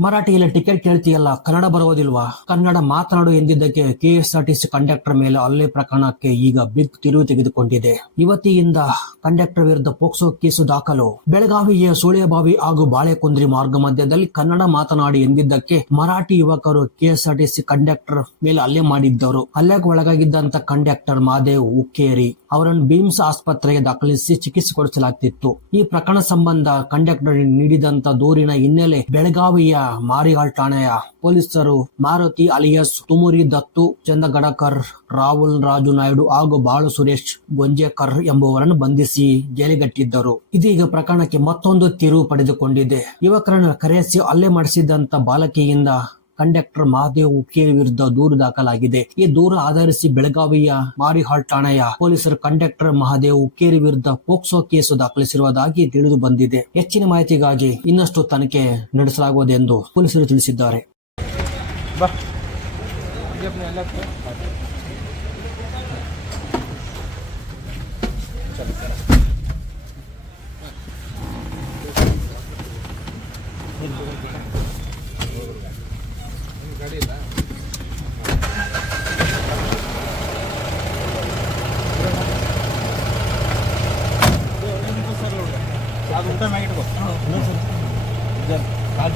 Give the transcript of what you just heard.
ಮರಾಠಿಯಲ್ಲಿ ಟಿಕೆಟ್ ಕೇಳ್ತೀಯಲ್ಲ, ಕನ್ನಡ ಬರೋದಿಲ್ವಾ ಕನ್ನಡ ಮಾತನಾಡು ಎಂದಿದ್ದಕ್ಕೆ ಕೆಎಸ್ಆರ್ಟಿಸಿ ಕಂಡಕ್ಟರ್ ಮೇಲೆ ಅಲ್ಲೇ ಪ್ರಕರಣಕ್ಕೆ ಈಗ ಬಿಗ್ ತಿರುವು ತೆಗೆದುಕೊಂಡಿದೆ. ಯುವತಿಯಿಂದ ಕಂಡಕ್ಟರ್ ವಿರುದ್ಧ ಪೋಕ್ಸೋ ಕೇಸು ದಾಖಲು. ಬೆಳಗಾವಿಯ ಸುಳೆಬಾವಿ ಹಾಗೂ ಬಾಳೆಕುಂದ್ರಿ ಮಾರ್ಗ ಮಧ್ಯದಲ್ಲಿ ಕನ್ನಡ ಮಾತನಾಡಿ ಎಂದಿದ್ದಕ್ಕೆ ಮರಾಠಿ ಯುವಕರು ಕೆಎಸ್ಆರ್ಟಿಸಿ ಕಂಡಕ್ಟರ್ ಮೇಲೆ ಅಲ್ಲೇ ಮಾಡಿದ್ದರು. ಹಲ್ಲೆಗೆ ಒಳಗಾಗಿದ್ದಂತ ಕಂಡಕ್ಟರ್ ಮಾದೇವ್ ಉಕ್ಕೇರಿ. ಅವರನ್ನು ಬಿಮ್ಸ್ ಆಸ್ಪತ್ರೆಗೆ ದಾಖಲಿಸಿ ಚಿಕಿತ್ಸೆ ಕೊಡಿಸಲಾಗ್ತಿತ್ತು. ಈ ಪ್ರಕರಣ ಸಂಬಂಧ ಕಂಡಕ್ಟರ್ ನೀಡಿದಂತ ದೂರಿನ ಹಿನ್ನೆಲೆ ಬೆಳಗಾವಿಯ ಮಾರಿಹಾಳ್ ಠಾಣೆಯ ಪೊಲೀಸರು ಮಾರುತಿ ಅಲಿಯಸ್, ತುಮುರಿ ದತ್ತು, ಚಂದಗಡಕರ್, ರಾಹುಲ್ ರಾಜು ನಾಯ್ಡು ಹಾಗೂ ಬಾಳು ಸುರೇಶ್ ಗೊಂಜೇಕರ್ ಎಂಬುವರನ್ನು ಬಂಧಿಸಿ ಜೈಲಿಗಟ್ಟಿದ್ದರು. ಇದೀಗ ಪ್ರಕರಣಕ್ಕೆ ಮತ್ತೊಂದು ತಿರುವು ಪಡೆದುಕೊಂಡಿದೆ. ಯುವಕರನ್ನು ಕರೆಸಿ ಹಲ್ಲೆ ಮಾಡಿಸಿದಂತ ಬಾಲಕಿಯಿಂದ ಕಂಡಕ್ಟರ್ ಮಹಾದೇವ್ ಉಕ್ಕೇರಿ ವಿರುದ್ಧ ದೂರು ದಾಖಲಾಗಿದೆ. ಈ ದೂರು ಆಧರಿಸಿ ಬೆಳಗಾವಿಯ ಮಾರಿಹಾಳ್ ಠಾಣೆಯ ಪೊಲೀಸರು ಕಂಡಕ್ಟರ್ ಮಹಾದೇವ್ ಉಕ್ಕೇರಿ ವಿರುದ್ಧ ಪೋಕ್ಸೋ ಕೇಸು ದಾಖಲಿಸಿರುವುದಾಗಿ ತಿಳಿದು ಬಂದಿದೆ. ಹೆಚ್ಚಿನ ಮಾಹಿತಿಗಾಗಿ ಇನ್ನಷ್ಟು ತನಿಖೆ ನಡೆಸಲಾಗುವುದೆಂದು ಪೊಲೀಸರು ತಿಳಿಸಿದ್ದಾರೆ. ಗಾಡಿ ಇಲ್ಲ. ಅದು ಊಟ ಮ್ಯಾಗಿಟ್ಕೋ ಕಾಲು